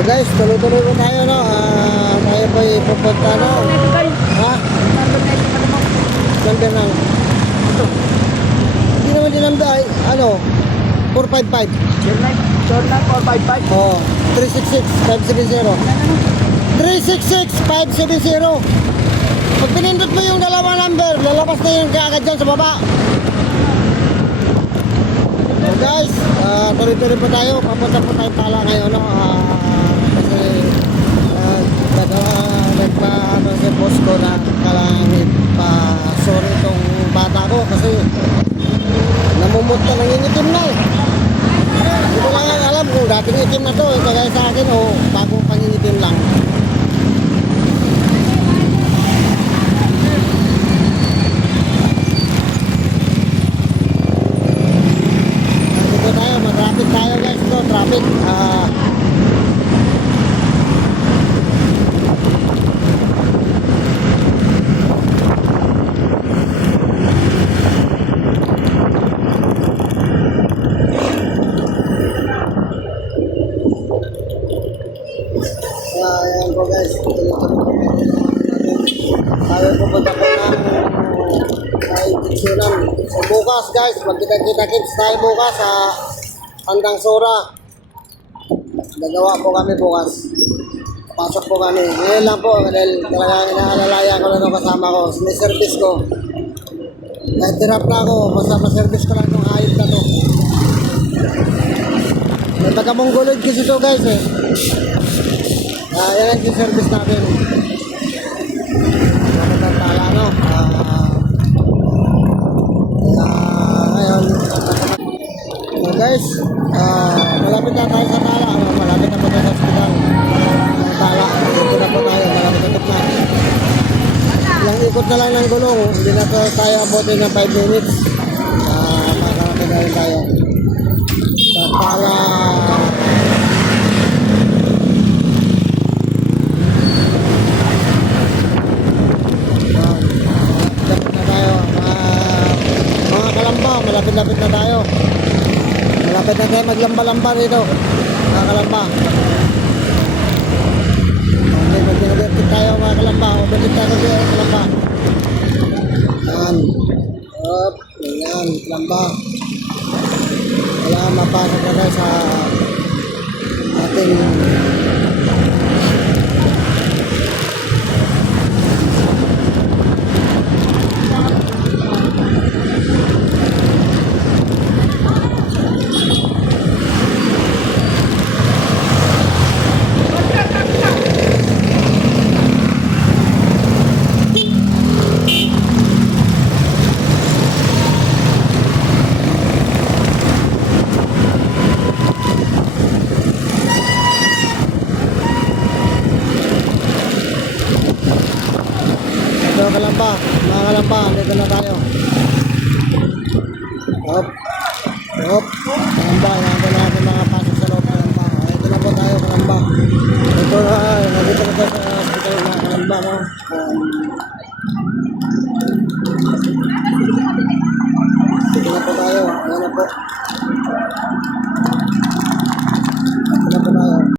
So guys, tuloy-tuloy po tayo, no? Tayo po ipupunta, no? Ha? Number lang. Hindi naman dinamda ay, ano? 455. Jordan 455. Oh, 366-570. 366-570. Pag pinindot mo yung dalawang number, lalabas na yung kaagad dyan sa baba. So guys, tuloy-tuloy po tayo. Papunta po tayo pala ngayon, no? Kasi nagpa-ano si boss ko na kalangit pa sorry itong bata ko kasi namumutla, nangingitim na eh. Hindi ko lang alam kung dating itim na to kagaya sa akin o bagong pangingitim lang. Dito tayo, mag-traffic tayo guys. Ito, traffic. Ayan po guys, tayo pupunta po ng Diksyonan. So bukas guys, magkita-kita-kits tayo bukas sa Handang Sora. Gagawa po kami bukas. Pasok po kami. Ngayon lang po, dahil talagang inaalalayan ko na itong kasama ko. Siniservice ko. Kahit tirap na ako, basta maservice ko lang itong hayop na to. May pagkamongolod kasi ito guys eh. Yan ang service natin. Nakatala, no? Ngayon, guys, malapit na tayo sa Tala. Malapit na po tayo sa hospital. Tala, dito na po tayo. Malapit na na. Ilang ikot na lang ng gulong. Hindi na tayo abutin ng 5 minutes. Makalapit na rin tayo. Sa Tala. Malapit na tayo. Malapit na tayo maglamba-lamba rito. Mga kalamba. Okay, mag-overtake tayo mga kalamba. Overtake tayo mga kalamba. Yan. Up. Yan. Kalamba. Wala mapasok na tayo sa ating kalamba, mga kalamba, dito na tayo. Hop, hop, kalamba, yan po natin mga pasok sa loob kalamba. Ito na po tayo kalamba. Ito na, nandito na tayo sa hospital mga kalamba, no? Dito na po tayo, ayan na po.